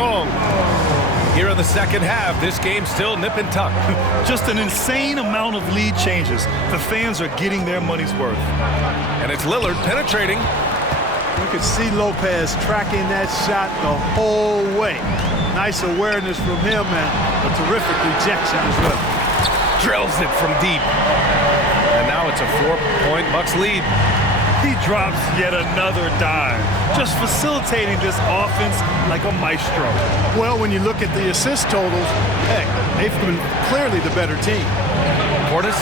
strong. Here in the second half, this game's still nip and tuck. Just an insane amount of lead changes. The fans are getting their money's worth. And it's Lillard penetrating. You could see Lopez tracking that shot the whole way. Nice awareness from him and a terrific rejection as well. Drills it from deep. And now it's a 4-point Bucks lead. He drops yet another dime, just facilitating this offense like a maestro. Well, when you look at the assist totals, heck, they've been clearly the better team. Portis.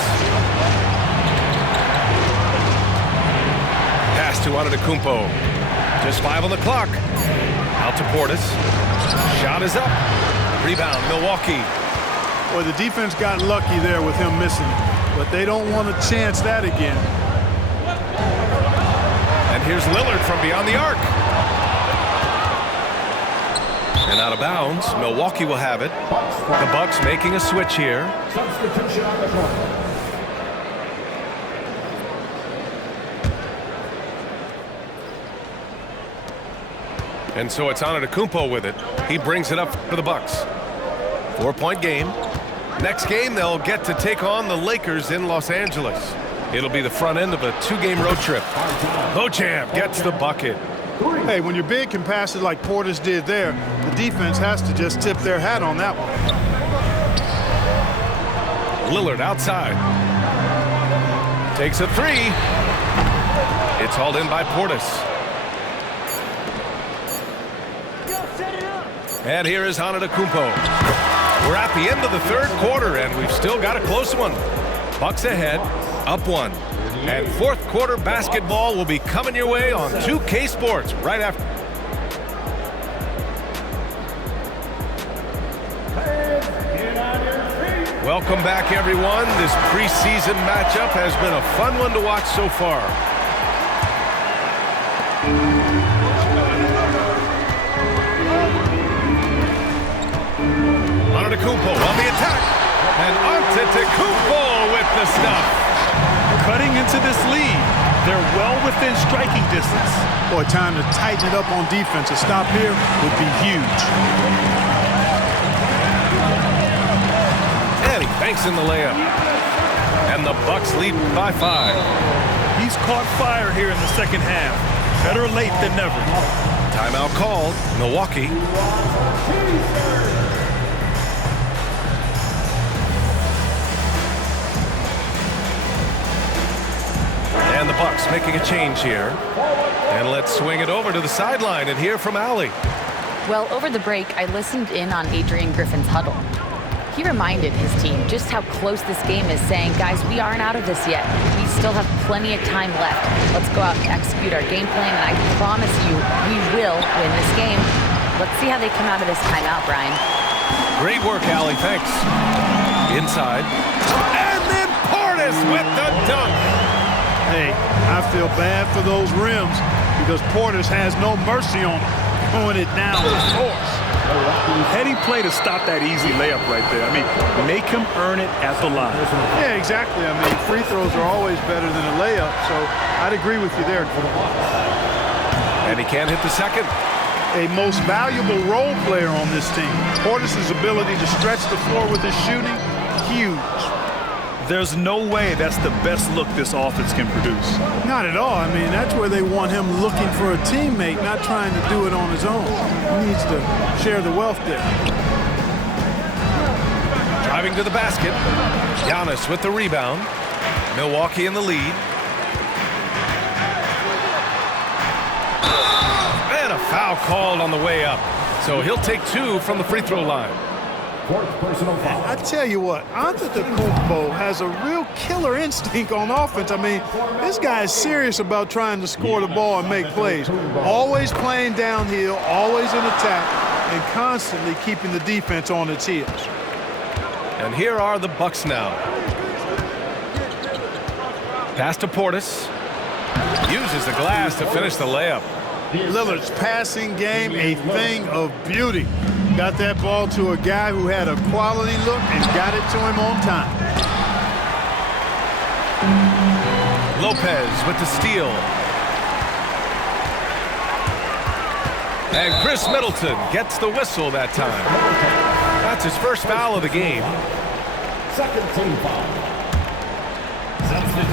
Pass to Antetokounmpo. Just 5 on the clock. Out to Portis. Shot is up. Rebound, Milwaukee. Well, the defense got lucky there with him missing, but they don't want to chance that again. And here's Lillard from beyond the arc. And out of bounds. Milwaukee will have it. The Bucks making a switch here. And so it's Antetokounmpo with it. He brings it up for the Bucks. 4-point game. Next game, they'll get to take on the Lakers in Los Angeles. It'll be the front end of a 2-game road trip. Beauchamp gets the bucket. Hey, when your big can pass it like Portis did there, the defense has to just tip their hat on that one. Lillard outside. Takes a 3. It's hauled in by Portis. And here is Antetokounmpo. We're at the end of the third quarter, and we've still got a close one. Bucks ahead, up 1. And fourth quarter basketball will be coming your way on 2K Sports right after. Welcome back, everyone. This preseason matchup has been a fun one to watch so far. Antetokounmpo on the attack. And Antetokounmpo with the stuff. Cutting into this lead. They're well within striking distance. Boy, time to tighten it up on defense. A stop here would be huge. And he banks in the layup. And the Bucks lead by 5. He's caught fire here in the second half. Better late than never. Timeout called. Milwaukee. And the Bucks making a change here. And let's swing it over to the sideline and hear from Allie. Well, over the break, I listened in on Adrian Griffin's huddle. He reminded his team just how close this game is, saying, guys, we aren't out of this yet. We still have plenty of time left. Let's go out and execute our game plan, and I promise you, we will win this game. Let's see how they come out of this timeout, Brian. Great work, Allie. Thanks. Inside. And then Portis with the dunk. Hey, I feel bad for those rims because Portis has no mercy on them. Throwing it down with force. Heady play to stop that easy layup right there. I mean, make him earn it at the line. Yeah, exactly. I mean, free throws are always better than a layup, so I'd agree with you there. And he can't hit the second. A most valuable role player on this team. Portis' ability to stretch the floor with his shooting, huge. There's no way that's the best look this offense can produce. Not at all. I mean, that's where they want him looking for a teammate, not trying to do it on his own. He needs to share the wealth there. Driving to the basket. Giannis with the rebound. Milwaukee in the lead. And a foul called on the way up. So he'll take 2 from the free throw line. I tell you what, Antetokounmpo has a real killer instinct on offense. I mean, this guy is serious about trying to score the ball and make plays. Always playing downhill, always in attack, and constantly keeping the defense on its heels. And here are the Bucks now. Pass to Portis. Uses the glass to finish the layup. Lillard's passing game, a thing of beauty. Got that ball to a guy who had a quality look and got it to him on time. Lopez with the steal. And Chris Middleton gets the whistle that time. That's his first foul of the game. Second team foul.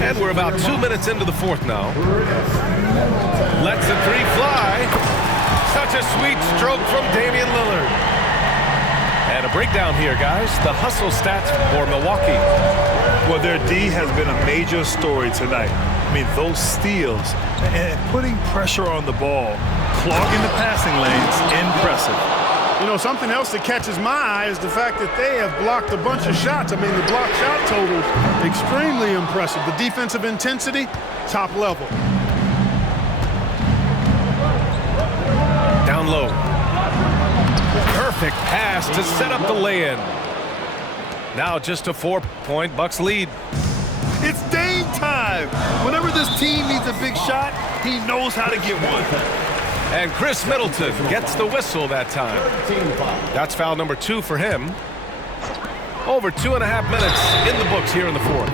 And we're about 2 minutes into the fourth now. Lets the three fly. Such a sweet stroke from Damian Lillard. And a breakdown here, guys. The hustle stats for Milwaukee. Well, their D has been a major story tonight. I mean, those steals and putting pressure on the ball, clogging the passing lanes, impressive. You know, something else that catches my eye is the fact that they have blocked a bunch of shots. I mean, the blocked shot total, extremely impressive. The defensive intensity, top level. Down low. Perfect pass to set up the lay-in. Now just a 4-point Bucks lead. It's Dame time. Whenever this team needs a big shot, he knows how to get one. And Chris Middleton gets the whistle that time. That's foul number 2 for him. Over 2.5 minutes in the books here in the fourth.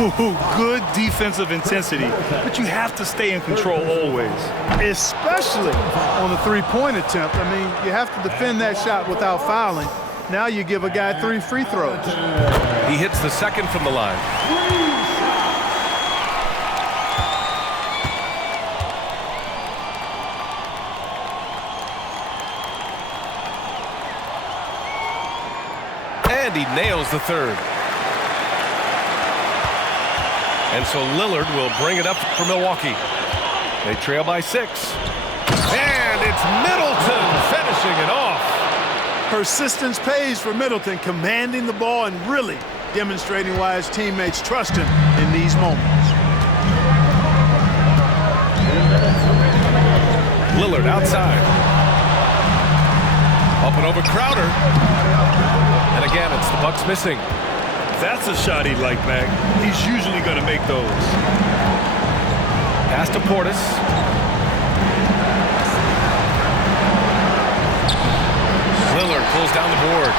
Ooh, good defensive intensity, but you have to stay in control always. Especially on the three-point attempt. I mean, you have to defend that shot without fouling. Now you give a guy 3 free throws. He hits the second from the line. And he nails the third. And so Lillard will bring it up for Milwaukee. They trail by 6. And it's Middleton finishing it off. Persistence pays for Middleton, commanding the ball and really demonstrating why his teammates trust him in these moments. Lillard outside. Up and over Crowder. And again, it's the Bucks missing. That's a shot he'd like, Mac. He's usually going to make those. Pass to Portis. Lillard pulls down the board.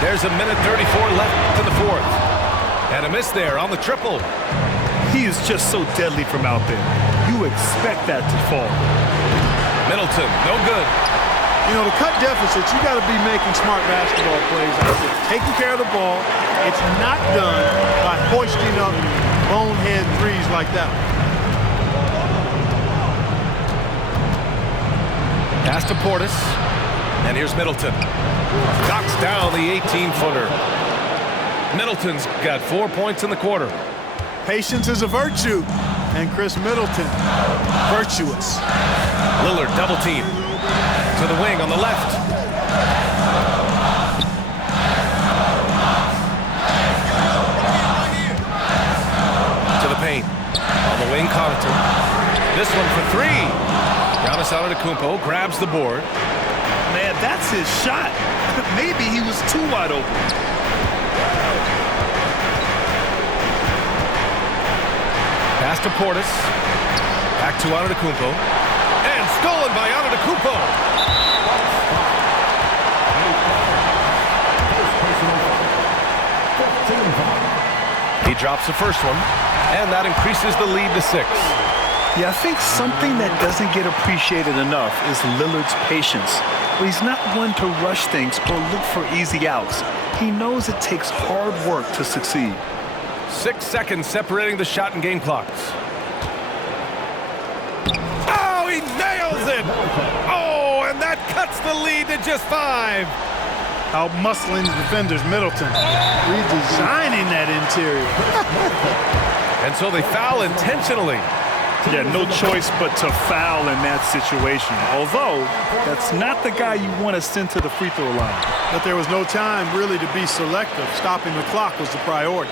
There's a minute 34 left in the fourth. And a miss there on the triple. He is just so deadly from out there. You expect that to fall. Middleton, no good. You know, to cut deficits, you got to be making smart basketball plays out there. Taking care of the ball. It's not done by hoisting up bonehead threes like that. Pass to Portis. And here's Middleton. Knocks down the 18-footer. Middleton's got 4 points in the quarter. Patience is a virtue. And Chris Middleton, virtuous. Lillard double team. To the wing on the left. To the paint. On the wing, Connaughton. This one for 3. Giannis Antetokounmpo grabs the board. Man, that's his shot. Maybe he was too wide open. Pass to Portis. Back to Antetokounmpo. And stolen by Antetokounmpo. He drops the first one, and that increases the lead to 6. Yeah, I think something that doesn't get appreciated enough is Lillard's patience. But he's not one to rush things or look for easy outs. He knows it takes hard work to succeed. 6 seconds separating the shot and game clocks. Oh, he nails it! Oh, and that cuts the lead to just 5. Out-muscling the defenders, Middleton. Redesigning that interior. And so they foul intentionally. Yeah, no choice but to foul in that situation. Although, that's not the guy you want to send to the free throw line. But there was no time really to be selective. Stopping the clock was the priority.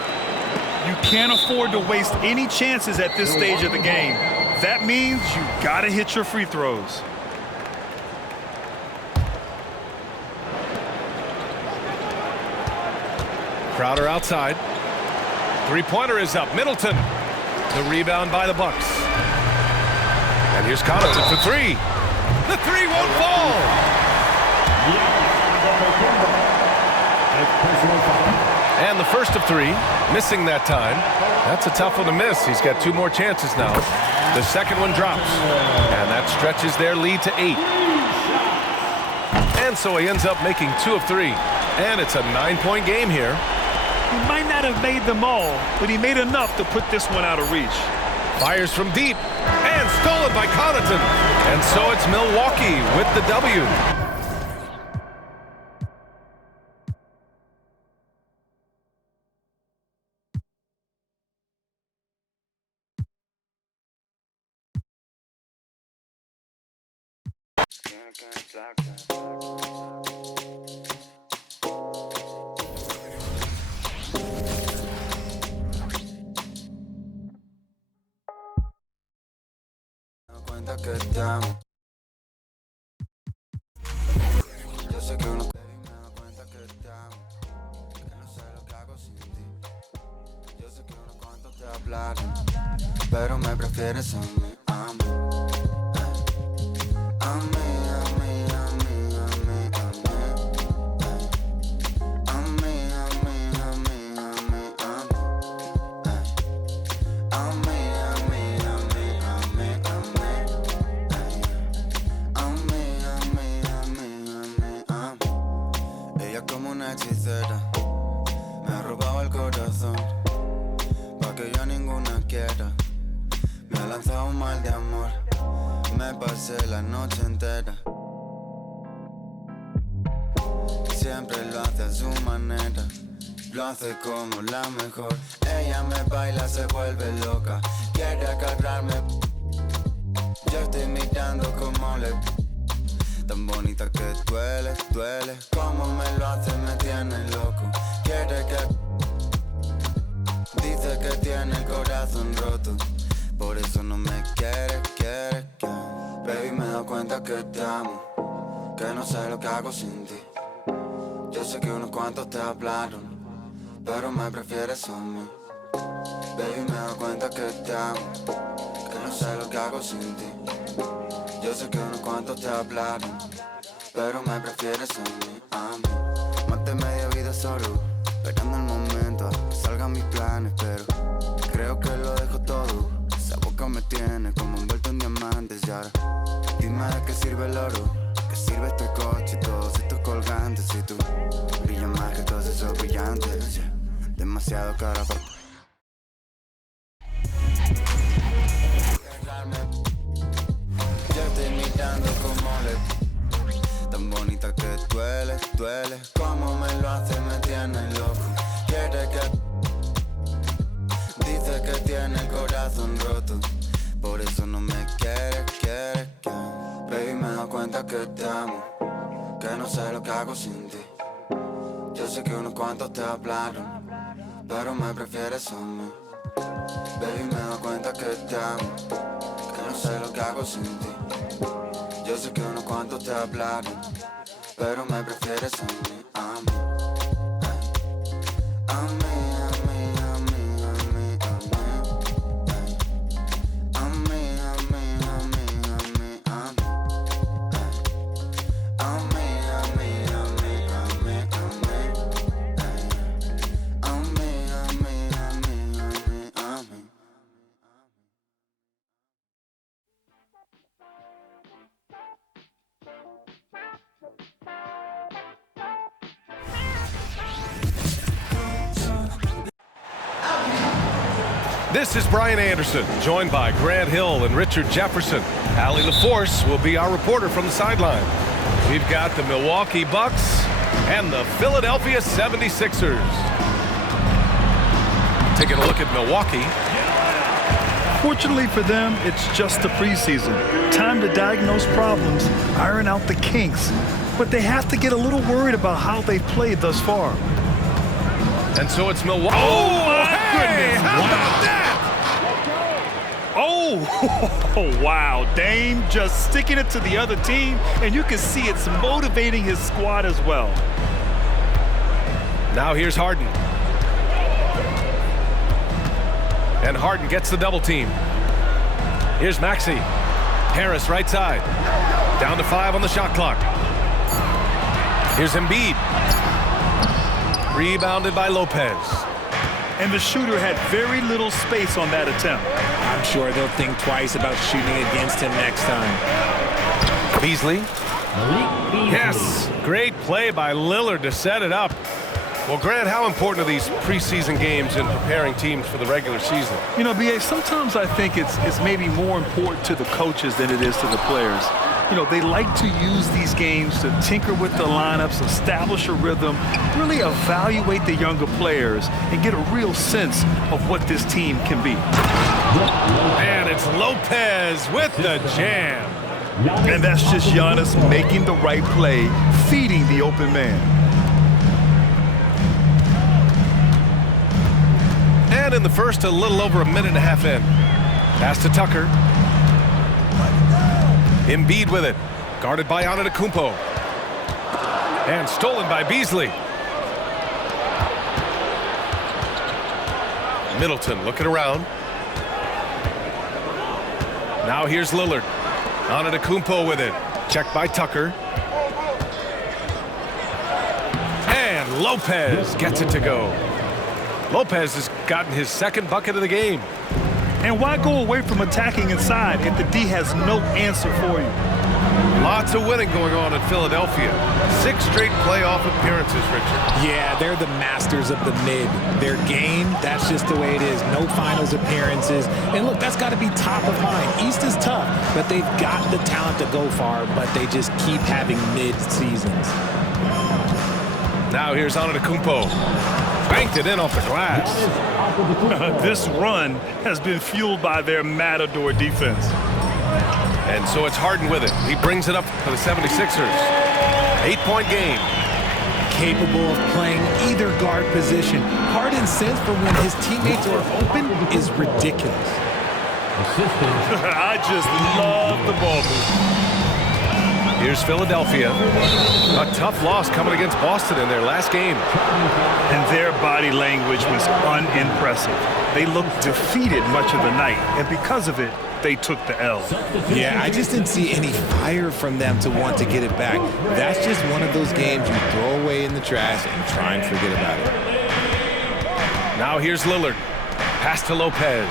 You can't afford to waste any chances at this stage of the game. That means you got to hit your free throws. Crowder outside. Three-pointer is up. Middleton. The rebound by the Bucks. And here's Connaughton for 3. The 3 won't fall. And the first of 3, missing that time. That's a tough one to miss. He's got 2 more chances now. The second one drops, and that stretches their lead to 8. And so he ends up making 2 of 3, and it's a 9-point game here. He might not have made them all, but he made enough to put this one out of reach. Fires from deep, and stolen by Connaughton. And so it's Milwaukee with the W. Que te amo. Yo sé que uno me da cuenta que te amo, que no sé lo que hago sin ti. Yo sé que unos cuantos te hablaron, pero me prefieres a mí, a mí. A mí, a mí, a mí, a mí, a mí. A mí, a mí, a mí, a mí, a mí. A mí, a mí, a mí, a mí, a mí. Ella como una hechicera me ha robado el corazón pa' que yo ninguna quiera. Me ha lanzado un mal de amor, me pasé la noche entera. Siempre lo hace a su manera, lo hace como la mejor. Ella me baila, se vuelve loca, quiere agarrarme. Yo estoy mirando como le... Tan bonita que duele, duele. Como me lo hace, me tiene loco. Quiere que... Dice que tiene el corazón roto, por eso no me quiere, quiere. Baby, me he dado cuenta que te amo, que no sé lo que hago sin ti. Yo sé que unos cuantos te hablaron, pero me prefieres a mí. Baby, me he dado cuenta que te amo, que no sé lo que hago sin ti. Yo sé que unos cuantos te hablaron, pero me prefieres a mí, a mí. Más de media vida solo, esperando el momento a que salgan mis planes, pero creo que lo dejo todo. Esa boca me tiene como envuelto en diamantes y ahora dime de qué sirve el oro, qué sirve este coche y todos estos colgantes. Si tú brillas más que todos esos brillantes, yeah. Demasiado cara para... Yo estoy mirando como le... Tan bonita que duele, duele. Como me lo hace, me tiene loco. Quiere que... Dice que tiene el corazón roto, por eso no me quiere, quiere, quiere. Baby, me he dado cuenta que te amo, que no sé lo que hago sin ti. Yo sé que unos cuantos te hablaron, pero me prefieres a mí. Baby, me he dado cuenta que te amo, que no sé lo que hago sin ti. Yo sé que unos cuantos te hablaron, pero me prefieres a mí, a mí. A mí, a mí, a mí, a mí, a mí. A mí, a mí, a mí, a mí, a mí. A mí, a mí, a mí, a mí, a mí. A mí, a mí, a mí, a mí, a mí. This is Brian Anderson, joined by Grant Hill and Richard Jefferson. Allie LaForce will be our reporter from the sideline. We've got the Milwaukee Bucks and the Philadelphia 76ers. Taking a look at Milwaukee. Fortunately for them, it's just the preseason. Time to diagnose problems, iron out the kinks. But they have to get a little worried about how they've played thus far. And so it's Milwaukee. Oh, my goodness. How about that? Oh, wow. Dame just sticking it to the other team, and you can see it's motivating his squad as well. Now here's Harden. And Harden gets the double team. Here's Maxey. Harris right side. Down to 5 on the shot clock. Here's Embiid. Rebounded by Lopez. And the shooter had very little space on that attempt. I'm sure they'll think twice about shooting against him next time. Beasley. Yes, great play by Lillard to set it up. Well, Grant, how important are these preseason games in preparing teams for the regular season? You know, B.A., sometimes I think it's maybe more important to the coaches than it is to the players. You know, they like to use these games to tinker with the lineups, establish a rhythm, really evaluate the younger players, and get a real sense of what this team can be. And it's Lopez with the jam. And that's just Giannis making the right play, feeding the open man. And in the first, a little over a minute and a half in. Pass to Tucker. Embiid with it. Guarded by Antetokounmpo. And stolen by Beasley. Middleton looking around. Now here's Lillard. Antetokounmpo with it. Checked by Tucker. And Lopez gets it to go. Lopez has gotten his second bucket of the game. And why go away from attacking inside if the D has no answer for you? Lots of winning going on in Philadelphia. 6 straight playoff appearances, Richard. Yeah, they're the masters of the mid. Their game, that's just the way it is. No finals appearances. And look, that's got to be top of mind. East is tough, but they've got the talent to go far, but they just keep having mid seasons. Now here's Antetokounmpo. Banked it in off the glass. This run has been fueled by their Matador defense. And so it's Harden with it. He brings it up for the 76ers. 8-point game. Capable of playing either guard position. Harden's sense for when his teammates are open is ridiculous. I just love the ball movement. Here's Philadelphia. A tough loss coming against Boston in their last game. And their body language was unimpressive. They looked defeated much of the night, and because of it, they took the L. Yeah, I just didn't see any fire from them to want to get it back. That's just one of those games you throw away in the trash and try and forget about it. Now here's Lillard. Pass to Lopez.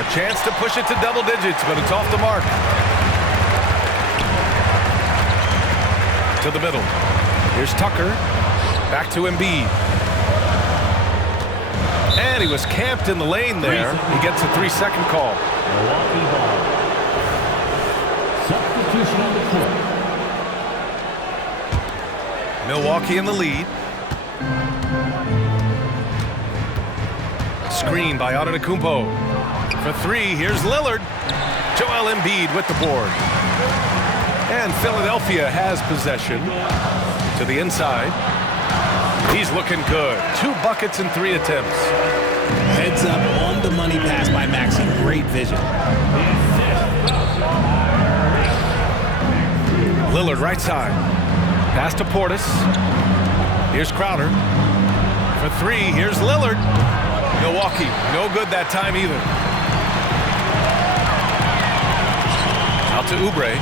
A chance to push it to double digits, but it's off the mark. To the middle. Here's Tucker. Back to Embiid. And he was camped in the lane there. He gets a 3-second call. Substitution on the court. Milwaukee in the lead. Screen by Antetokounmpo. For 3, here's Lillard. Joel Embiid with the board. And Philadelphia has possession to the inside. He's looking good. 2 buckets in 3 attempts. Heads up on the money pass by Maxey. Great vision. Lillard right side. Pass to Portis. Here's Crowder. For 3, here's Lillard. Milwaukee, no good that time either. Out to Oubre.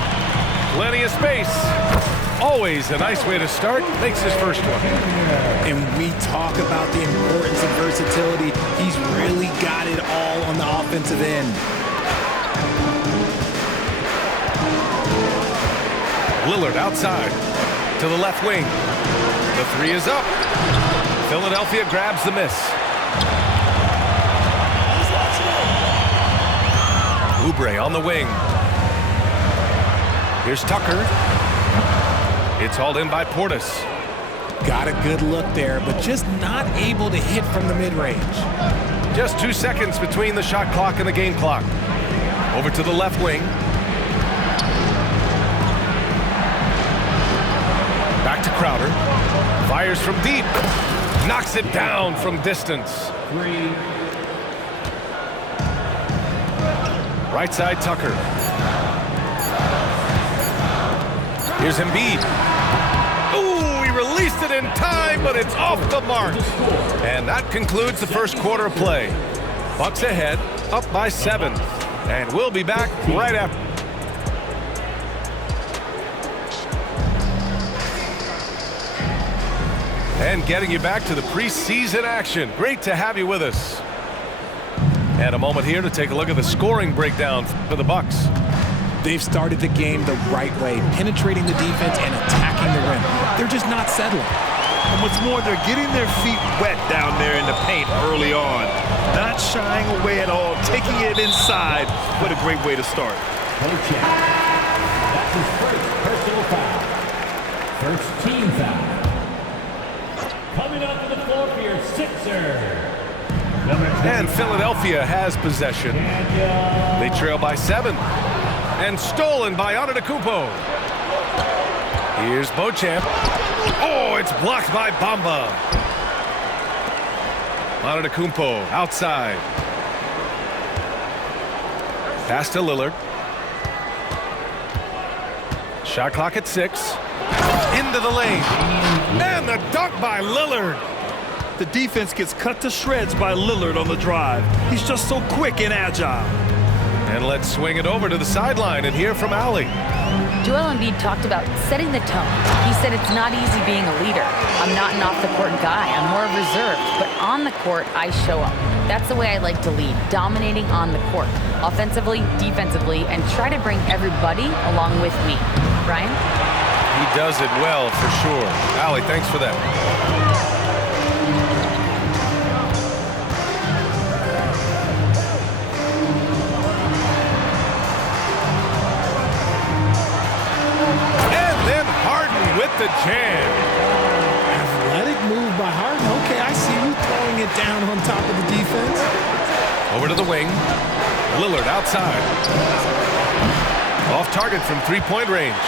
Plenty of space. Always a nice way to start. Makes his first one. And we talk about the importance of versatility. He's really got it all on the offensive end. Lillard outside to the left wing. The 3 is up. Philadelphia grabs the miss. Oubre on the wing. Here's Tucker. It's hauled in by Portis. Got a good look there, but just not able to hit from the mid-range. Just 2 seconds between the shot clock and the game clock. Over to the left wing. Back to Crowder. Fires from deep. Knocks it down from distance. 3. Right side, Tucker. Here's Embiid. Ooh, he released it in time, but it's off the mark. And that concludes the first quarter of play. Bucks ahead, up by 7. And we'll be back right after. And getting you back to the preseason action. Great to have you with us. And a moment here to take a look at the scoring breakdown for the Bucks. They've started the game the right way, penetrating the defense and attacking the rim. They're just not settling. And what's more, they're getting their feet wet down there in the paint early on. Not shying away at all, taking it inside. What a great way to start. Bochamp. That's his first personal foul. First team foul. Coming up to the floor for your Sixers. And Philadelphia has possession. They trail by 7. And stolen by Antetokounmpo. Here's Bochamp. Oh, it's blocked by Bamba. Antetokounmpo outside. Pass to Lillard. Shot clock at 6. Into the lane. And the dunk by Lillard. The defense gets cut to shreds by Lillard on the drive. He's just so quick and agile. And let's swing it over to the sideline and hear from Allie. Joel Embiid talked about setting the tone. He said it's not easy being a leader. I'm not an off-the-court guy. I'm more reserved. But on the court, I show up. That's the way I like to lead, dominating on the court, offensively, defensively, and try to bring everybody along with me. Brian? He does it well, for sure. Allie, thanks for that. With the jam. Athletic move by Harden. Okay, I see you throwing it down on top of the defense. Over to the wing. Lillard outside. Off target from three-point range.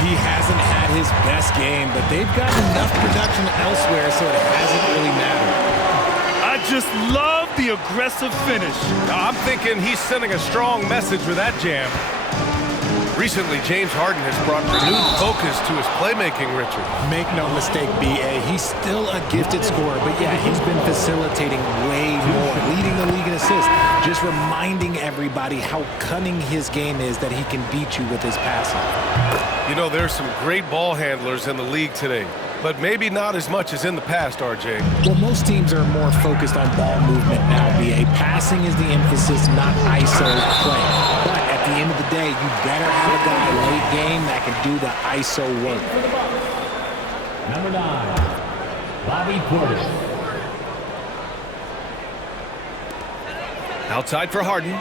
He hasn't had his best game, but they've got enough production elsewhere, so it hasn't really mattered. I just love the aggressive finish. I'm thinking he's sending a strong message with that jam. Recently, James Harden has brought renewed focus to his playmaking, Richard. Make no mistake, B.A., he's still a gifted scorer, but yeah, he's been facilitating way more, leading the league in assists, just reminding everybody how cunning his game is, that he can beat you with his passing. You know, there's some great ball handlers in the league today, but maybe not as much as in the past, RJ. Well, most teams are more focused on ball movement now, B.A. Passing is the emphasis, not ISO play. But at the end of the day, you better have a guy late game that can do the ISO work. Number 9, Bobby Portis. Outside for Harden.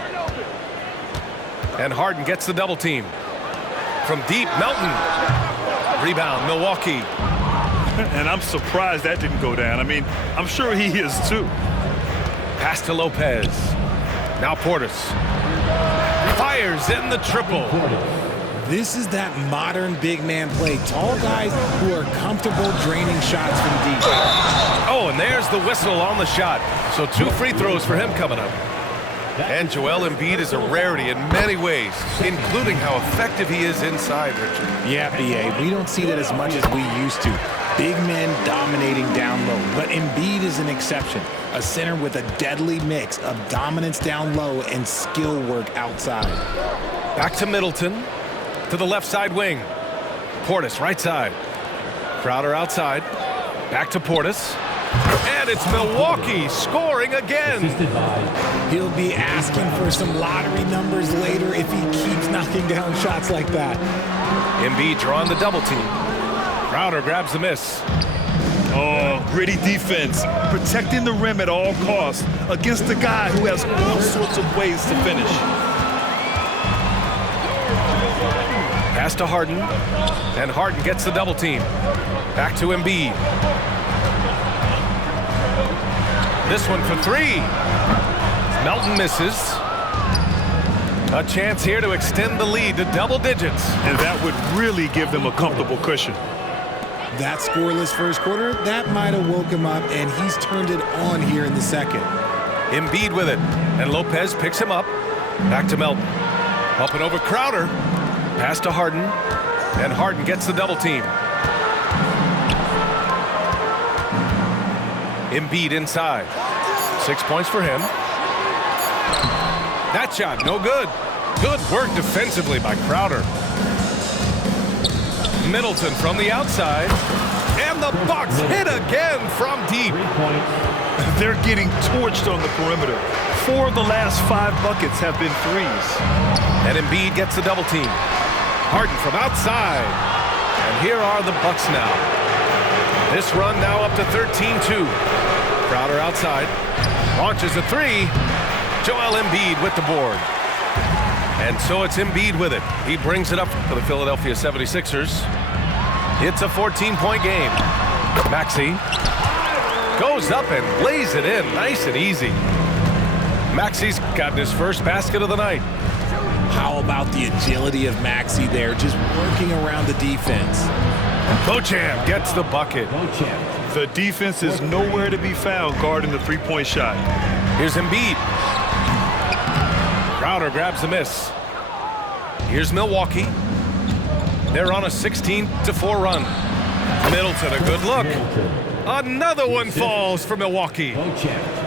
And Harden gets the double team. From deep, Melton. Rebound, Milwaukee. And I'm surprised that didn't go down. I mean, I'm sure he is too. Pass to Lopez. Now Portis. Fires in the triple. This is that modern big man play. Tall guys who are comfortable draining shots from deep. Oh, and there's the whistle on the shot. So 2 free throws for him coming up. And Joel Embiid is a rarity in many ways, including how effective he is inside, Richard. Yeah, B.A., we don't see that as much as we used to. Big men dominating down low, but Embiid is an exception. A center with a deadly mix of dominance down low and skill work outside. Back to Middleton, to the left side wing. Portis, right side. Crowder outside. Back to Portis. And it's Milwaukee scoring again. He'll be asking for some lottery numbers later if he keeps knocking down shots like that. Embiid drawing the double team. Crowder grabs the miss. Oh, gritty defense. Protecting the rim at all costs against a guy who has all sorts of ways to finish. Pass to Harden. And Harden gets the double team. Back to Embiid. This one for 3. Melton misses. A chance here to extend the lead to double digits. And that would really give them a comfortable cushion. That scoreless first quarter, that might have woke him up, and he's turned it on here in the second. Embiid with it. And Lopez picks him up. Back to Melton. Up and over Crowder. Pass to Harden. And Harden gets the double team. Embiid inside. 6 points for him. That shot, no good. Good work defensively by Crowder. Middleton from the outside. And And the Bucks hit again from deep. 3 points. They're getting torched on the perimeter. 4 of the last 5 buckets have been threes. And Embiid gets the double team. Harden from outside. And here are the Bucks now. This run now up to 13-2. Crowder outside. Launches a 3. Joel Embiid with the board. And so it's Embiid with it. He brings it up for the Philadelphia 76ers. It's a 14-point game. Maxey goes up and lays it in nice and easy. Maxey's gotten his first basket of the night. How about the agility of Maxey there, just working around the defense? Beauchamp gets the bucket. Beauchamp. The defense is nowhere to be found guarding the three-point shot. Here's Embiid. Crowder grabs the miss. Here's Milwaukee. They're on a 16-4 run. Middleton, a good look. Another one falls for Milwaukee. Beauchamp.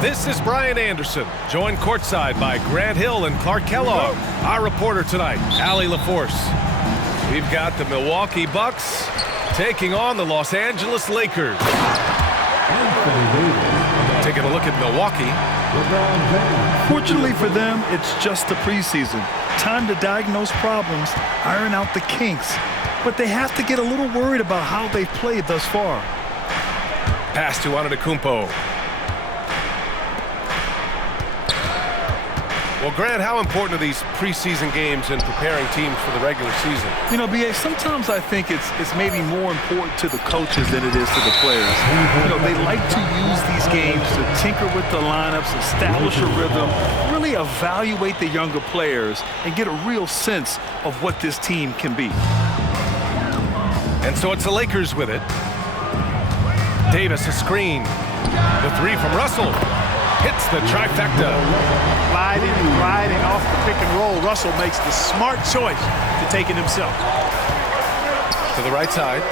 This is Brian Anderson, joined courtside by Grant Hill and Clark Kellogg. Our reporter tonight, Allie LaForce. We've got the Milwaukee Bucks taking on the Los Angeles Lakers. Taking a look at Milwaukee. Fortunately for them, it's just the preseason. Time to diagnose problems, iron out the kinks. But they have to get a little worried about how they've played thus far. Pass to Antetokounmpo. Well, Grant, how important are these preseason games in preparing teams for the regular season? You know, B.A., sometimes I think it's maybe more important to the coaches than it is to the players. You know, they like to use these games to tinker with the lineups, establish a rhythm, really evaluate the younger players, and get a real sense of what this team can be. And so it's the Lakers with it. Davis, a screen. The 3 from Russell. Hits the trifecta. Gliding and riding off the pick and roll. Russell makes the smart choice to take it himself. To the right side.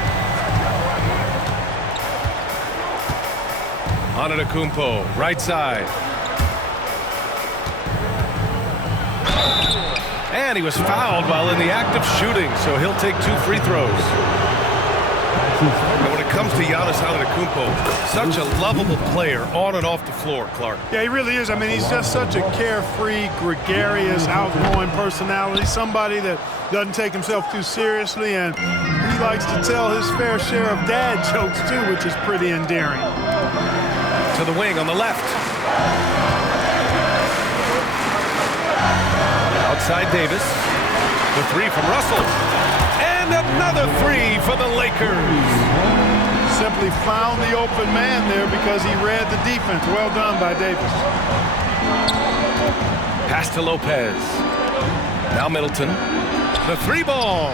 Antetokounmpo, right side. And he was fouled while in the act of shooting, so he'll take 2 free throws. And when it comes to Giannis Antetokounmpo, such a lovable player on and off the floor, Clark. Yeah, he really is. I mean, he's just such a carefree, gregarious, outgoing personality, somebody that doesn't take himself too seriously, and he likes to tell his fair share of dad jokes, too, which is pretty endearing. To the wing on the left. Outside Davis. The 3 from Russell. And another 3 for the Lakers. Simply found the open man there because he read the defense. Well done by Davis. Pass to Lopez. Now Middleton. The 3 ball.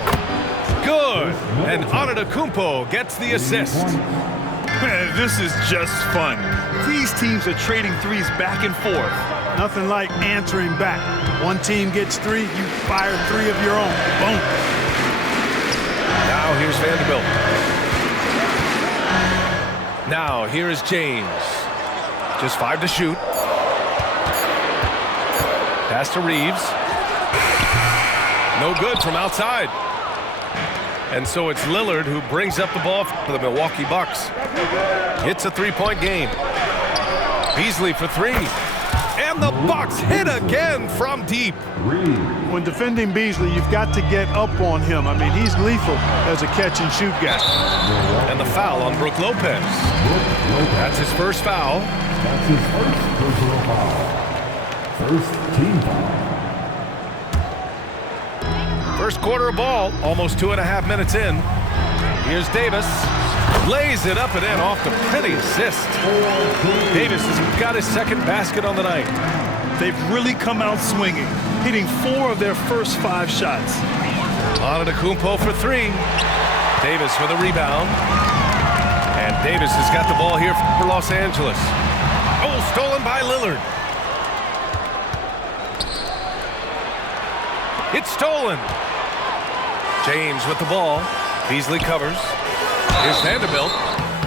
Good. And Antetokounmpo gets the assist. This is just fun. These teams are trading threes back and forth. Nothing like answering back. One team gets 3, you fire 3 of your own. Boom. Now here's Vanderbilt. Now, here is James. Just 5 to shoot. Pass to Reeves. No good from outside. And so it's Lillard who brings up the ball for the Milwaukee Bucks. It's a 3-point game. Beasley for 3. And the Bucks hit again from deep. When defending Beasley, you've got to get up on him. I mean, he's lethal as a catch-and-shoot guy. And the foul on Brook Lopez. That's his first foul. That's his first personal foul. First team foul. First quarter of ball, almost 2.5 minutes in. Here's Davis. Lays it up and in off the pretty assist. Davis has got his second basket on the night. They've really come out swinging, hitting 4 of their first 5 shots. Antetokounmpo for 3. Davis with a rebound. And Davis has got the ball here for Los Angeles. Oh, stolen by Lillard. It's stolen. James with the ball. Beasley covers. Here's Vanderbilt.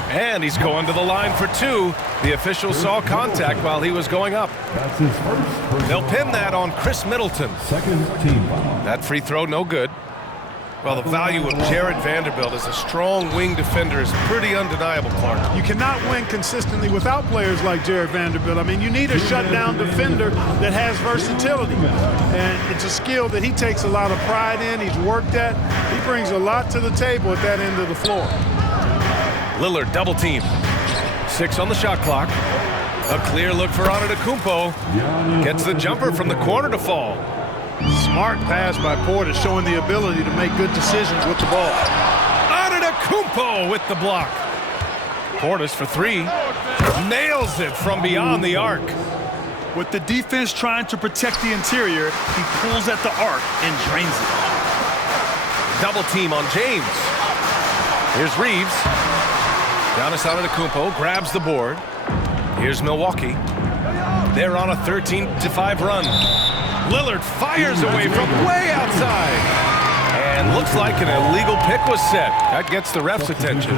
And he's going to the line for 2. The official saw contact while he was going up. That's his first. They'll pin that on Chris Middleton. Second team foul. That free throw no good. Well, the value of Jared Vanderbilt as a strong wing defender is pretty undeniable, Clark. You cannot win consistently without players like Jared Vanderbilt. I mean, you need a shutdown defender that has versatility. And it's a skill that he takes a lot of pride in. He's worked at. He brings a lot to the table at that end of the floor. Lillard double team. 6 on the shot clock. A clear look for Antetokounmpo. Gets the jumper from the corner to fall. Smart pass by Portis, showing the ability to make good decisions with the ball. Antetokounmpo with the block. Portis for 3. Nails it from beyond the arc. With the defense trying to protect the interior, he pulls at the arc and drains it. Double team on James. Here's Reeves. Giannis Antetokounmpo grabs the board. Here's Milwaukee. They're on a 13-5 run. Lillard fires away from way outside. And looks like an illegal pick was set. That gets the ref's attention.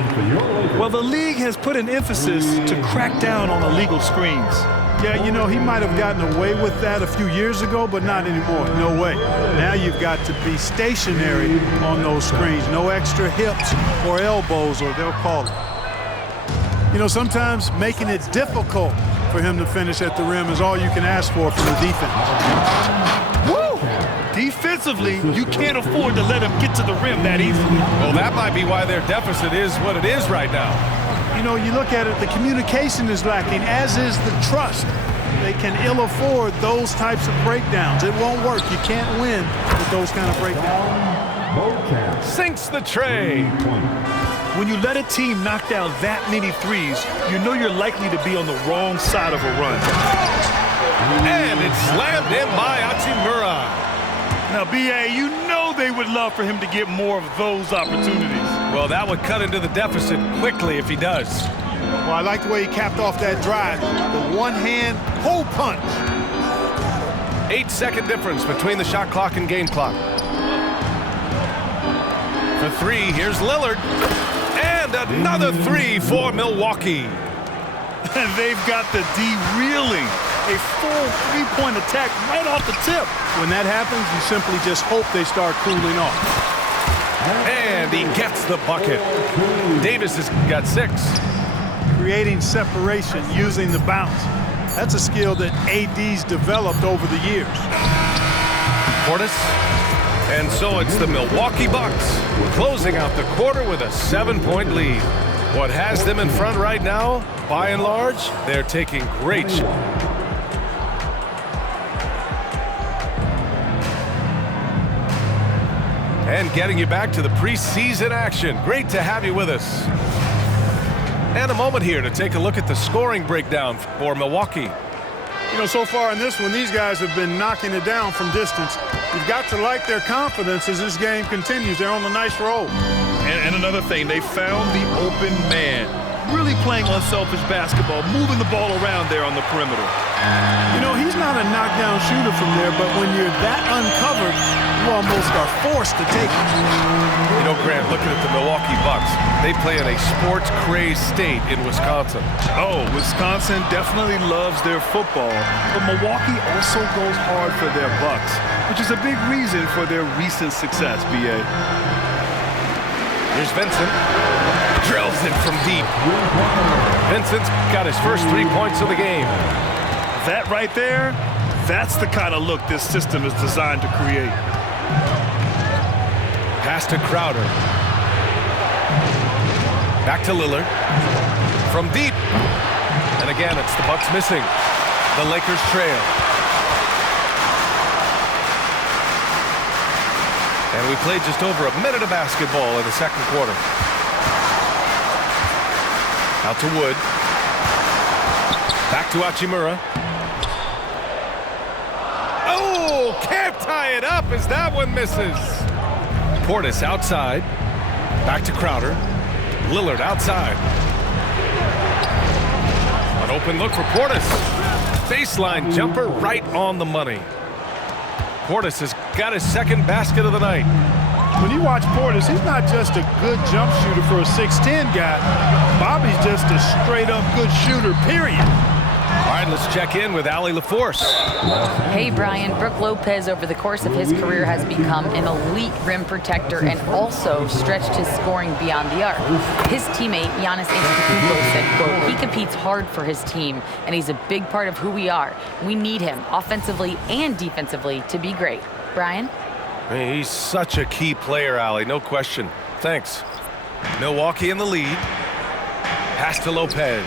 Well, the league has put an emphasis to crack down on illegal screens. Yeah, you know, he might have gotten away with that a few years ago, but not anymore. No way. Now you've got to be stationary on those screens. No extra hips or elbows, or they'll call it. You know, sometimes making it difficult for him to finish at the rim is all you can ask for from the defense. Woo! Defensively, you can't afford to let him get to the rim that easily. Well, that might be why their deficit is what it is right now. You know, you look at it, the communication is lacking, as is the trust. They can ill afford those types of breakdowns. It won't work. You can't win with those kind of breakdowns. Sinks the tray. When you let a team knock down that many threes, you know you're likely to be on the wrong side of a run. And it's slammed in by Hachimura. Now, B.A., you know they would love for him to get more of those opportunities. Well, that would cut into the deficit quickly if he does. Well, I like the way he capped off that drive. The one-hand hole punch. 8-second difference between the shot clock and game clock. For 3, here's Lillard. And another 3 for Milwaukee. And they've got the D reeling. A full 3-point attack right off the tip. When that happens, you simply just hope they start cooling off. And he gets the bucket. Davis has got 6. Creating separation using the bounce. That's a skill that AD's developed over the years. Portis. And so it's the Milwaukee Bucks closing out the quarter with a 7-point lead. What has them in front right now, by and large, they're taking great shots. And getting you back to the preseason action. Great to have you with us. And a moment here to take a look at the scoring breakdown for Milwaukee. You know, so far in this one, these guys have been knocking it down from distance. You've got to like their confidence as this game continues. They're on a nice roll. And another thing, they found the open man. Really playing unselfish basketball, moving the ball around there on the perimeter. You know, he's not a knockdown shooter from there, but when you're that uncovered, you almost are forced to take it. You know, Grant, looking at the Milwaukee Bucks, they play in a sports-crazed state in Wisconsin. Oh, Wisconsin definitely loves their football, but Milwaukee also goes hard for their Bucks, which is a big reason for their recent success, B.A. Here's Vincent. Drills it from deep. Vincent's got his first 3 points of the game. That right there, that's the kind of look this system is designed to create. Pass to Crowder. Back to Lillard. From deep. And again, it's the Bucks missing. The Lakers trail. And we played just over a minute of basketball in the second quarter. Out to Wood. Back to Hachimura. Oh, can't tie it up as that one misses. Portis outside. Back to Crowder. Lillard outside. An open look for Portis. Baseline jumper right on the money. Portis has got his second basket of the night. When you watch Portis, he's not just a good jump shooter for a 6'10 guy. Bobby's just a straight-up good shooter, period. All right, let's check in with Allie LaForce. Hey, Brian. Brook Lopez, over the course of his career, has become an elite rim protector and also stretched his scoring beyond the arc. His teammate, Giannis Antetokounmpo, said, quote, "He competes hard for his team, and he's a big part of who we are. We need him, offensively and defensively, to be great." Brian? I mean, he's such a key player, Allie, no question. Thanks. Milwaukee in the lead. Pass to Lopez.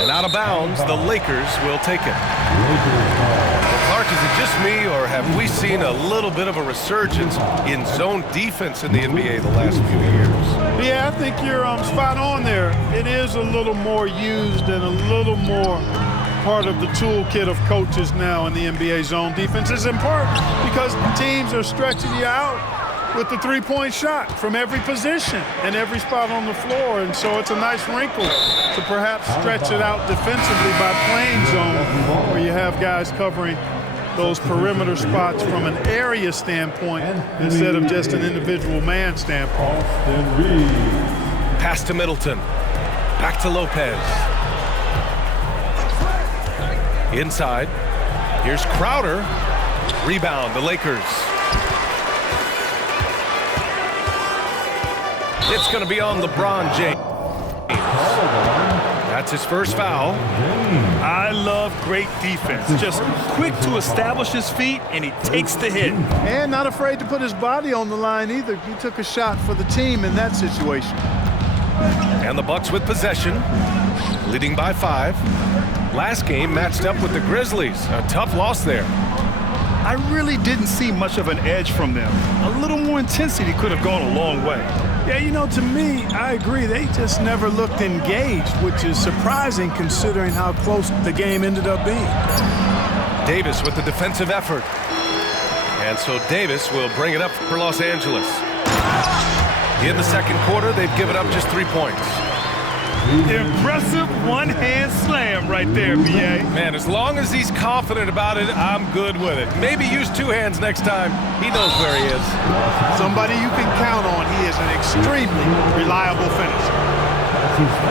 And out of bounds, the Lakers will take it. Well, Clark, is it just me, or have we seen a little bit of a resurgence in zone defense in the NBA the last few years? Yeah, I think you're spot on there. It is a little more used and a little more part of the toolkit of coaches now in the NBA. Zone defense is important because teams are stretching you out with the three-point shot from every position and every spot on the floor. And so it's a nice wrinkle to perhaps stretch it out defensively by playing zone, where you have guys covering those perimeter spots from an area standpoint instead of just an individual man standpoint. Pass to Middleton. Back to Lopez. Inside. Here's Crowder. Rebound, the Lakers. It's going to be on LeBron James. That's his first foul. I love great defense. Just quick to establish his feet, and he takes the hit. And not afraid to put his body on the line either. He took a shot for the team in that situation. And the Bucks with possession, leading by 5. Last game matched up with the Grizzlies. A tough loss there. I really didn't see much of an edge from them. A little more intensity could have gone a long way. Yeah, you know, to me, I agree. They just never looked engaged, which is surprising considering how close the game ended up being. Davis with the defensive effort. And so Davis will bring it up for Los Angeles. In the second quarter, they've given up just 3 points. Impressive one-hand slam right there, B.A. Man, as long as he's confident about it, I'm good with it. Maybe use 2 hands next time. He knows where he is. Somebody you can count on. He is an extremely reliable finisher.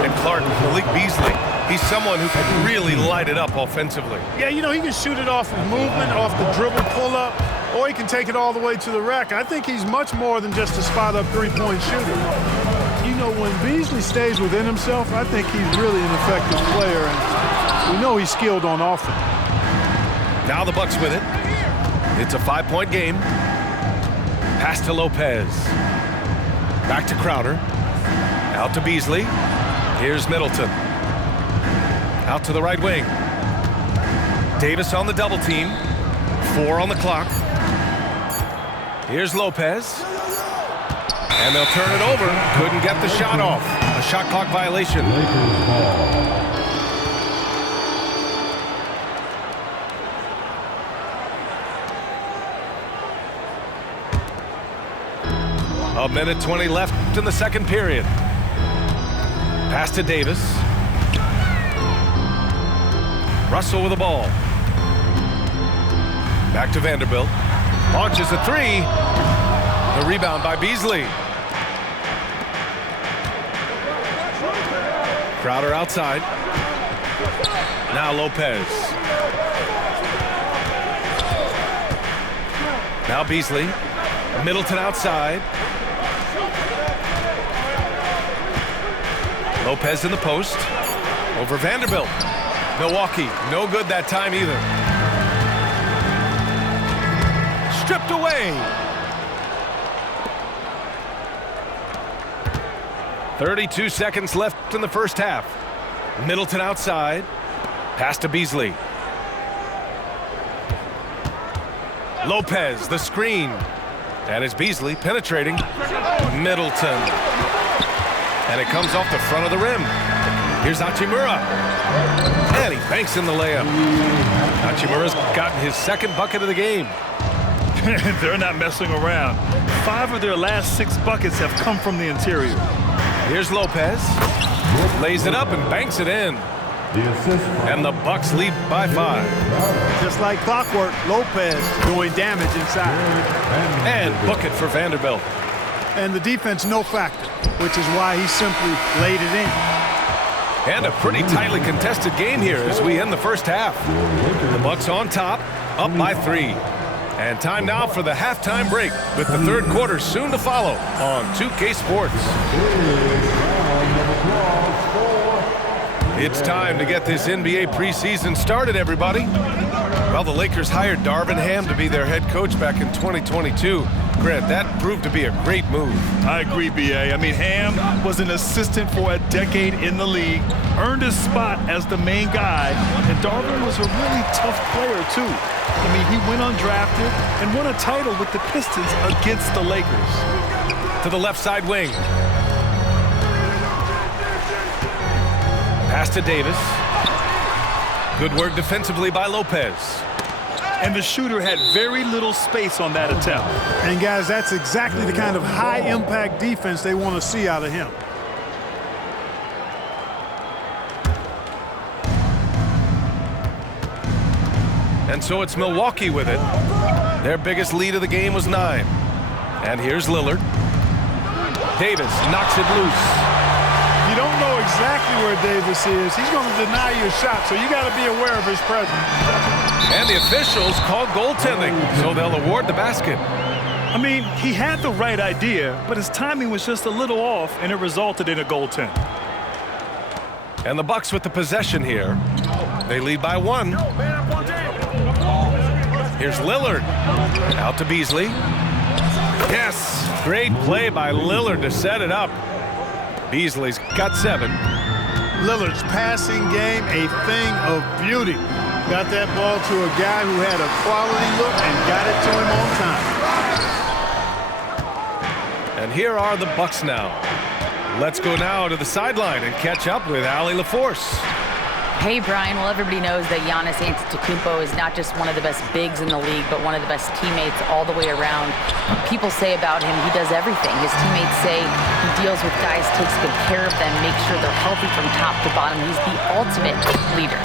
And Clark, Malik Beasley, he's someone who can really light it up offensively. Yeah, you know, he can shoot it off of movement, off the dribble pull-up, or he can take it all the way to the rack. I think he's much more than just a spot-up three-point shooter. You know, when Beasley stays within himself, I think he's really an effective player, and we know he's skilled on offense. Now the Bucks with it. It's a 5-point game. Pass to Lopez. Back to Crowder. Out to Beasley. Here's Middleton. Out to the right wing. Davis on the double team. 4 on the clock. Here's Lopez. And they'll turn it over. Couldn't get the shot off. A shot clock violation. A minute 20 left in the second period. Pass to Davis. Russell with the ball. Back to Vanderbilt. Launches a three. The rebound by Beasley. Crowder outside. Now Lopez. Now Beasley. Middleton outside. Lopez in the post. Over Vanderbilt. Milwaukee, no good that time either. Stripped away. 32 seconds left in the first half. Middleton outside. Pass to Beasley. Lopez, the screen. And it's Beasley penetrating. Middleton. And it comes off the front of the rim. Here's Hachimura. And he banks in the layup. Hachimura's gotten his second bucket of the game. They're not messing around. 5 of their last 6 buckets have come from the interior. Here's Lopez. Lays it up and banks it in. And the Bucks lead by 5. Just like clockwork, Lopez doing damage inside. And book it for Vanderbilt. And the defense no factor, which is why he simply laid it in. And a pretty tightly contested game here as we end the first half. The Bucks on top, up by 3. And time now for the halftime break with the third quarter soon to follow on 2K Sports. It's time to get this NBA preseason started, everybody. Well, the Lakers hired Darvin Ham to be their head coach back in 2022. Grant, that proved to be a great move. I agree, B.A. I mean, Ham was an assistant for a decade in the league, earned his spot as the main guy, and Darvin was a really tough player, too. I mean, he went undrafted and won a title with the Pistons against the Lakers. To the left side wing. Pass to Davis. Good work defensively by Lopez. And the shooter had very little space on that attempt. And guys, that's exactly the kind of high-impact defense they want to see out of him. And so it's Milwaukee with it. Their biggest lead of the game was 9. And here's Lillard. Davis knocks it loose. You don't know exactly where Davis is. He's going to deny you a shot, so you got to be aware of his presence. And the officials called goaltending, so they'll award the basket. I mean, he had the right idea, but his timing was just a little off, and it resulted in a goaltend. And the Bucks with the possession here. They lead by 1. Here's Lillard. Out to Beasley. Yes! Great play by Lillard to set it up. Beasley's got 7. Lillard's passing game, a thing of beauty. Got that ball to a guy who had a quality look and got it to him on time. And here are the Bucks now. Let's go now to the sideline and catch up with Allie LaForce. Hey, Brian. Well, everybody knows that Giannis Antetokounmpo is not just one of the best bigs in the league, but one of the best teammates all the way around. People say about him, he does everything. His teammates say he deals with guys, takes good care of them, makes sure they're healthy from top to bottom. He's the ultimate leader.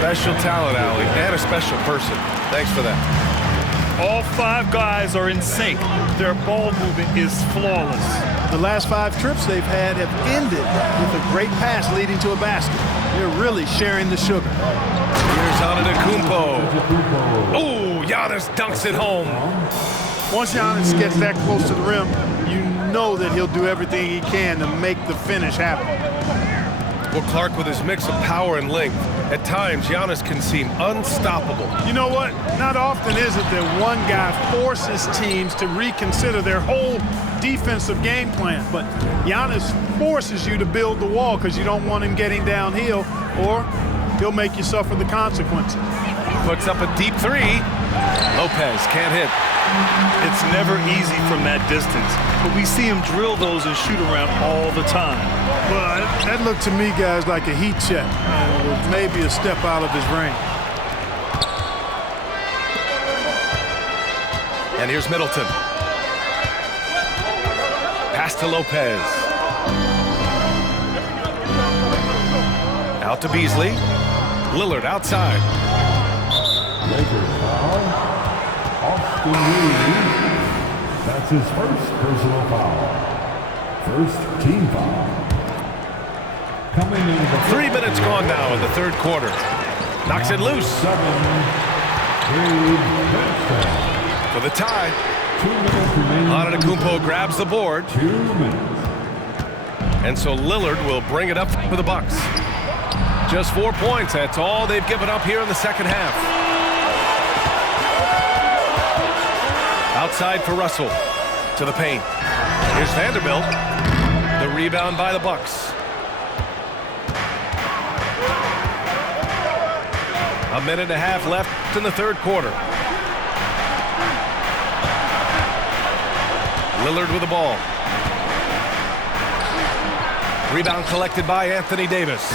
Special talent, Allie, and a special person. Thanks for that. All 5 guys are in sync. Their ball movement is flawless. The last 5 trips they've had have ended with a great pass leading to a basket. They're really sharing the sugar. Here's Antetokounmpo. Oh, Giannis dunks it home. Once Giannis gets that close to the rim, you know that he'll do everything he can to make the finish happen. Well, Clark, with his mix of power and length, at times Giannis can seem unstoppable. You know what? Not often is it that one guy forces teams to reconsider their whole defensive game plan, but Giannis forces you to build the wall because you don't want him getting downhill, or he'll make you suffer the consequences. Puts up a deep 3. Lopez can't hit. It's never easy from that distance, but we see him drill those and shoot around all the time. Well, that looked to me, guys, like a heat check, with maybe a step out of his range. And here's Middleton. Pass to Lopez. Out to Beasley. Lillard outside. Lakers foul. Off Austin Reed. That's his first personal foul. First team foul. Coming in the 3 minutes gone now in the third quarter. Knocks it loose. 7, Reed Benston. For the tie. 2 minutes remaining. Antetokounmpo grabs the board. 2 minutes. And so Lillard will bring it up for the Bucks. Just 4 points. That's all they've given up here in the second half. Outside for Russell. To the paint. Here's Vanderbilt. The rebound by the Bucks. A minute and a half left in the third quarter. Lillard with the ball. Rebound collected by Anthony Davis.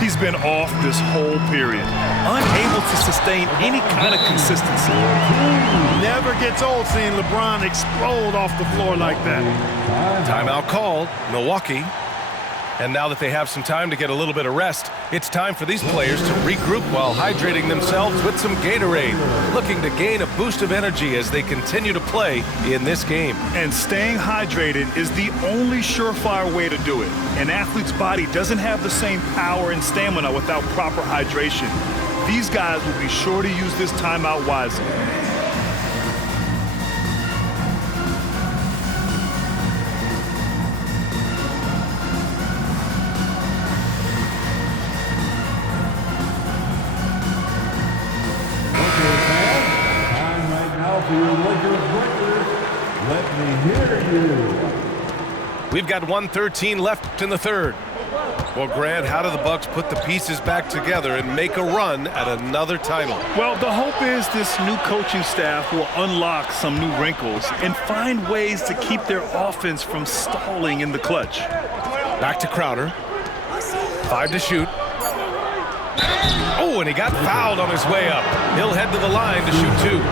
He's been off this whole period, unable to sustain any kind of consistency. Never gets old seeing LeBron explode off the floor like that. Timeout called, Milwaukee. And now that they have some time to get a little bit of rest, it's time for these players to regroup while hydrating themselves with some Gatorade, looking to gain a boost of energy as they continue to play in this game. And staying hydrated is the only surefire way to do it. An athlete's body doesn't have the same power and stamina without proper hydration. These guys will be sure to use this timeout wisely. We've got 1:13 left in the third. Well, Grant, how do the Bucks put the pieces back together and make a run at another title? Well, the hope is this new coaching staff will unlock some new wrinkles and find ways to keep their offense from stalling in the clutch. Back to Crowder. 5 to shoot. Oh, and he got fouled on his way up. He'll head to the line to shoot 2.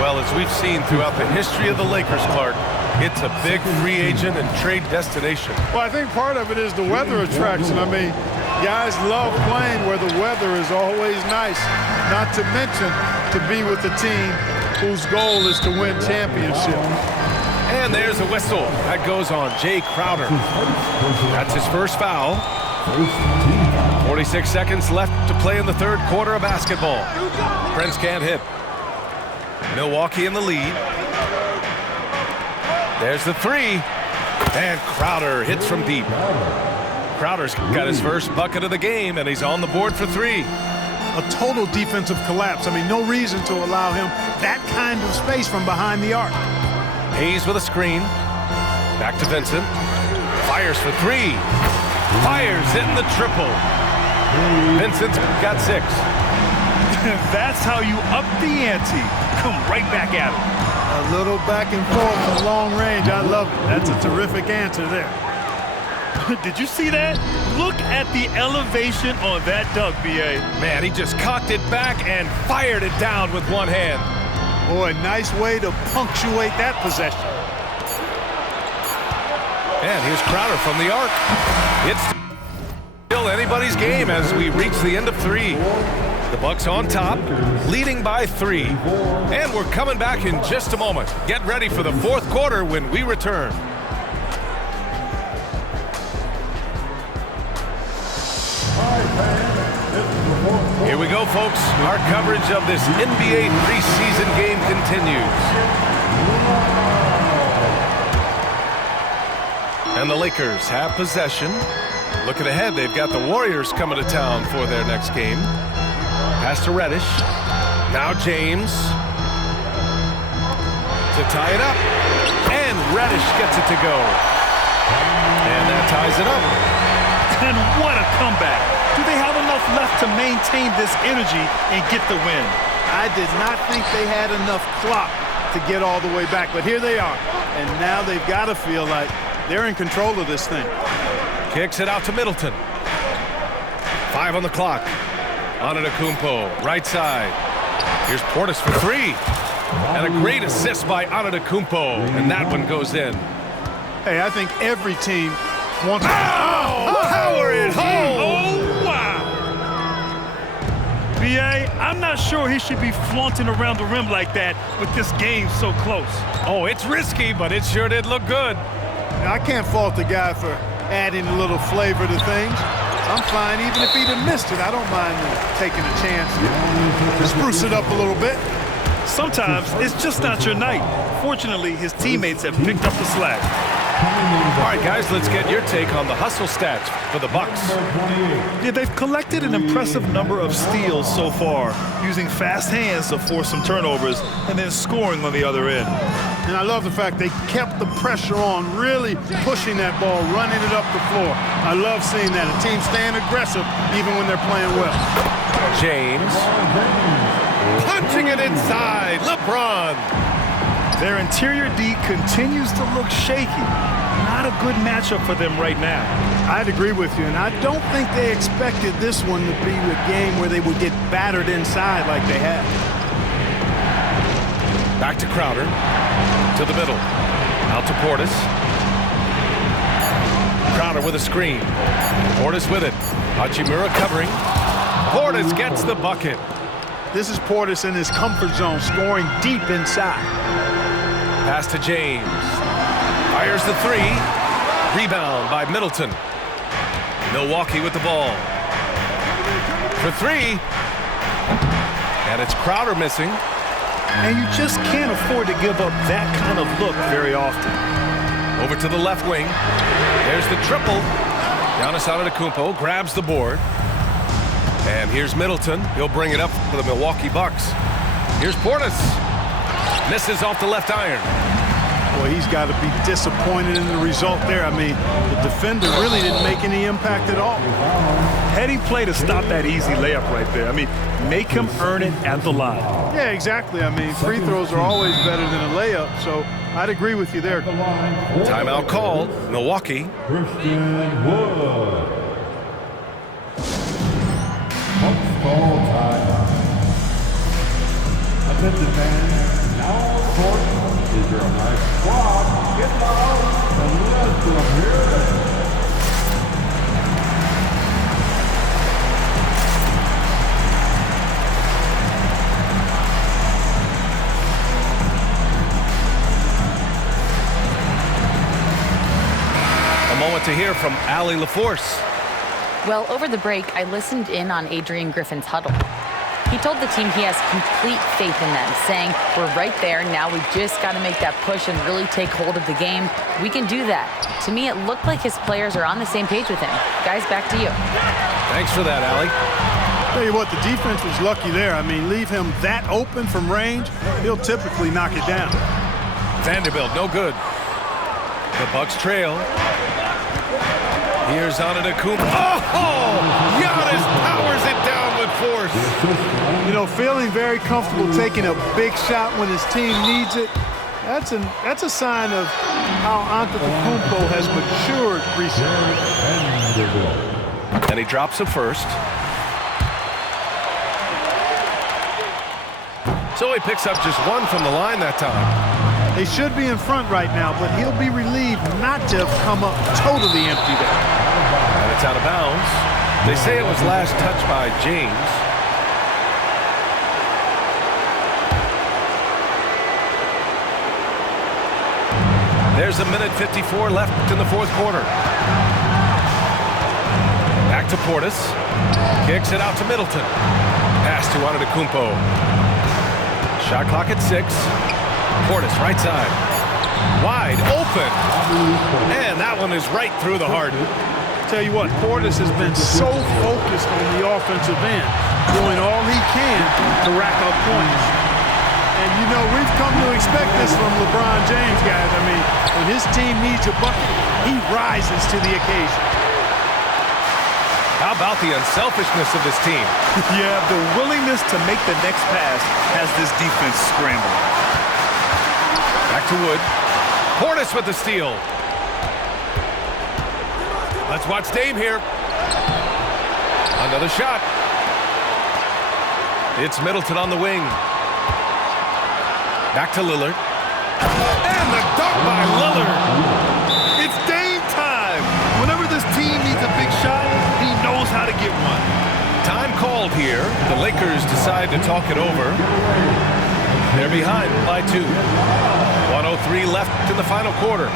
Well, as we've seen throughout the history of the Lakers, Clark, it's a big free agent and trade destination. Well, I think part of it is the weather attraction. I mean, guys love playing where the weather is always nice, not to mention to be with a team whose goal is to win championship. And there's a whistle. That goes on Jay Crowder. That's his first foul. 46 seconds left to play in the third quarter of basketball. Prince can't hit. Milwaukee in the lead. There's the 3. And Crowder hits from deep. Crowder's got his first bucket of the game, and he's on the board for 3. A total defensive collapse. I mean, no reason to allow him that kind of space from behind the arc. Hayes with a screen. Back to Vincent. Fires for 3. Fires, hitting the triple. Vincent's got 6. That's how you up the ante. Come right back at him. A little back and forth from long range. I love it. That's a terrific answer there. Did you see that? Look at the elevation on that dunk, B.A. Man, he just cocked it back and fired it down with one hand. Boy, nice way to punctuate that possession. And here's Crowder from the arc. It's still anybody's game as we reach the end of 3. The Bucks on top, leading by 3. And we're coming back in just a moment. Get ready for the fourth quarter when we return. Here we go, folks. Our coverage of this NBA preseason game continues. And the Lakers have possession. Looking ahead, they've got the Warriors coming to town for their next game. Pass to Reddish. Now James. To tie it up. And Reddish gets it to go. And that ties it up. And what a comeback. Do they have enough left to maintain this energy and get the win? I did not think they had enough clock to get all the way back, but here they are. And now they've got to feel like they're in control of this thing. Kicks it out to Middleton. 5 on the clock. Antetokounmpo, right side. Here's Portis for 3. And a great assist by Antetokounmpo. And that one goes in. Hey, I think every team wants to... Power it home! Oh, wow! B.A., I'm not sure he should be flaunting around the rim like that with this game so close. Oh, it's risky, but it sure did look good. I can't fault the guy for adding a little flavor to things. I'm fine even if he'd have missed it. I don't mind taking a chance to spruce it up a little bit. Sometimes it's just not your night. Fortunately, his teammates have picked up the slack. All right, guys, let's get your take on the hustle stats for the Bucks. Yeah, they've collected an impressive number of steals so far, using fast hands to force some turnovers and then scoring on the other end. And I love the fact they kept the pressure on, really pushing that ball, running it up the floor. I love seeing that. A team staying aggressive even when they're playing well. James. Punching it inside. LeBron. Their interior D continues to look shaky. Not a good matchup for them right now. I'd agree with you, and I don't think they expected this one to be a game where they would get battered inside like they have. Back to Crowder. To the middle. Out to Portis. Crowder with a screen. Portis with it. Hachimura covering. Portis gets the bucket. This is Portis in his comfort zone, scoring deep inside. Pass to James. Fires the three. Rebound by Middleton. Milwaukee with the ball. For three. And it's Crowder missing. And you just can't afford to give up that kind of look very often. Over to the left wing. There's the triple. Giannis Antetokounmpo grabs the board. And here's Middleton. He'll bring it up for the Milwaukee Bucks. Here's Portis. Misses off the left iron. Boy, he's got to be disappointed in the result there. I mean, the defender really didn't make any impact at all. Heady play to stop that easy layup right there. I mean, make him earn it at the line. Yeah, exactly. I mean, free throws are always better than a layup, so I'd agree with you there. Timeout called. Milwaukee. Christian Wood. Bucks ball timeout. Attention fans, now on the court is your nice squad. Get loud and let's hear it. A moment to hear from Allie LaForce. Well, over the break, I listened in on Adrian Griffin's huddle. He told the team he has complete faith in them, saying, we're right there, now we just got to make that push and really take hold of the game. We can do that. To me, it looked like his players are on the same page with him. Guys, back to you. Thanks for that, Allie. Tell you what, the defense was lucky there. I mean, leave him that open from range, he'll typically knock it down. Vanderbilt, no good. The Bucks trail. Here's Antetokounmpo. Oh! Giannis powers it down with force. You know, feeling very comfortable taking a big shot when his team needs it. That's a sign of how Antetokounmpo has matured recently. And he drops it first. So he picks up just one from the line that time. They should be in front right now, but he'll be relieved not to have come up totally empty there. And it's out of bounds. They say it was last touched by James. There's a minute 54 left in the fourth quarter. Back to Portis. Kicks it out to Middleton. Pass to Antetokounmpo. Shot clock at 6. Portis, right side. Wide open. And that one is right through the heart. Tell you what, Portis has been so focused on the offensive end, doing all he can to rack up points. And, you know, we've come to expect this from LeBron James, guys. I mean, when his team needs a bucket, he rises to the occasion. How about the unselfishness of this team? Yeah, the willingness to make the next pass has this defense scrambling. Back to Wood. Portis with the steal. Let's watch Dame here. Another shot. It's Middleton on the wing. Back to Lillard. And the dunk by Lillard. It's Dame time. Whenever this team needs a big shot, he knows how to get one. Time called here. The Lakers decide to talk it over. They're behind by 2. 1:03 left in the final quarter.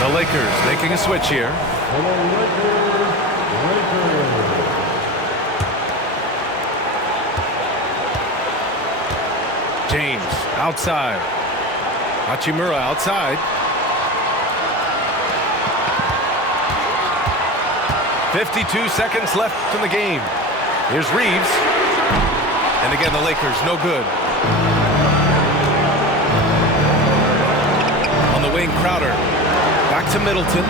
The Lakers making a switch here. James outside. Hachimura outside. 52 seconds left in the game. Here's Reeves. And again, the Lakers, no good. On the wing, Crowder. Back to Middleton.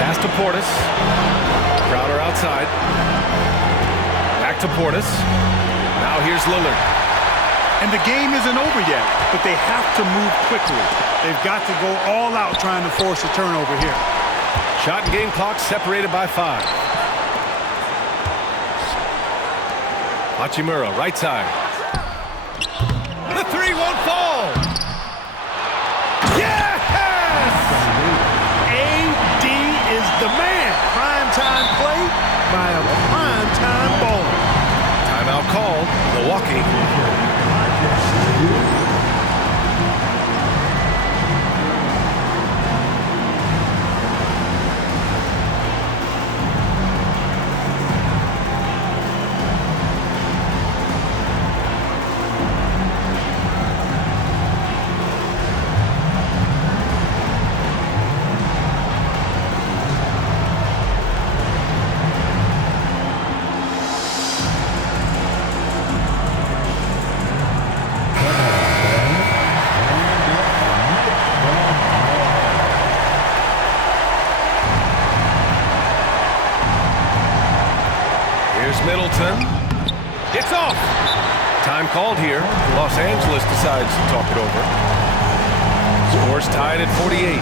Pass to Portis. Crowder outside. Back to Portis. Now here's Lillard. And the game isn't over yet, but they have to move quickly. They've got to go all out trying to force a turnover here. Shot and game clock separated by 5. Hachimura, right side. The 3 won't fall. Yes! AD is the man. Primetime play by a primetime baller. Timeout called. Milwaukee. Middleton. It's off. Time called here. Los Angeles decides to talk it over. Scores tied at 48.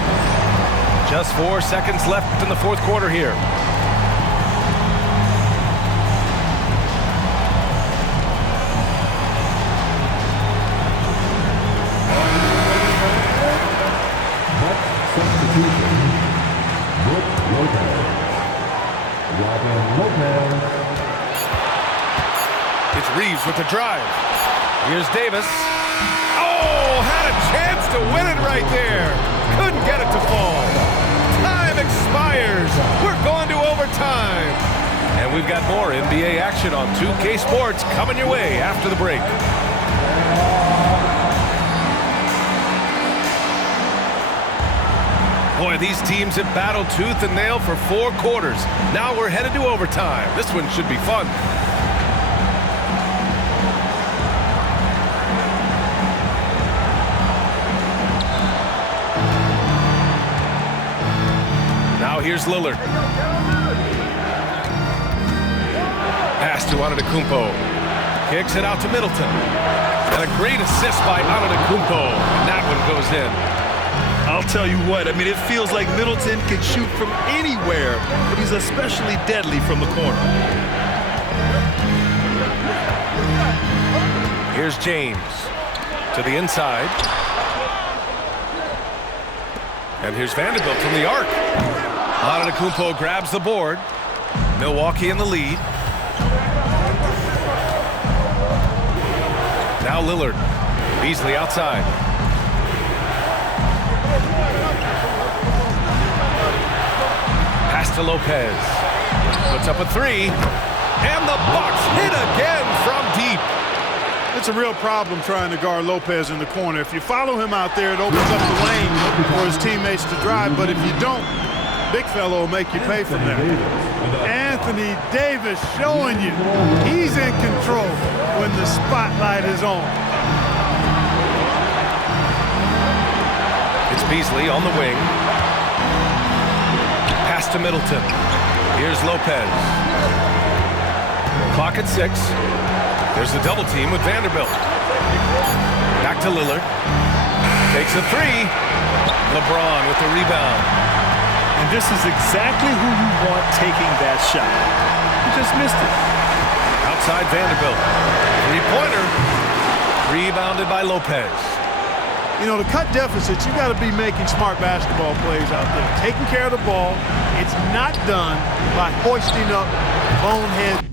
Just 4 seconds left in the fourth quarter here. It's Reeves with the drive. Here's Davis. Oh, had a chance to win it right there. Couldn't get it to fall. Time expires. We're going to overtime. And we've got more NBA action on 2K Sports coming your way after the break. Boy, these teams have battled tooth and nail for 4 quarters. Now we're headed to overtime. This one should be fun. Now here's Lillard. Pass to Antetokounmpo. Kicks it out to Middleton. And a great assist by Antetokounmpo. And that one goes in. I'll tell you what, I mean, it feels like Middleton can shoot from anywhere, but he's especially deadly from the corner. Here's James to the inside. And here's Vanderbilt from the arc. Antetokounmpo grabs the board. Milwaukee in the lead. Now Lillard. Beasley outside. Pass to Lopez. Puts up a 3. And the Bucks hit again from deep. It's a real problem trying to guard Lopez in the corner. If you follow him out there, it opens up the lane for his teammates to drive. But if you don't, big fellow will make you pay from there. Anthony Davis showing you he's in control when the spotlight is on. It's Beasley on the wing. Pass to Middleton. Here's Lopez. Clock at 6. There's the double team with Vanderbilt. Back to Lillard. Takes a 3. LeBron with the rebound. And this is exactly who you want taking that shot. He just missed it. Outside Vanderbilt. 3-pointer. Rebounded by Lopez. You know, to cut deficits, you got to be making smart basketball plays out there. Taking care of the ball. It's not done by hoisting up bonehead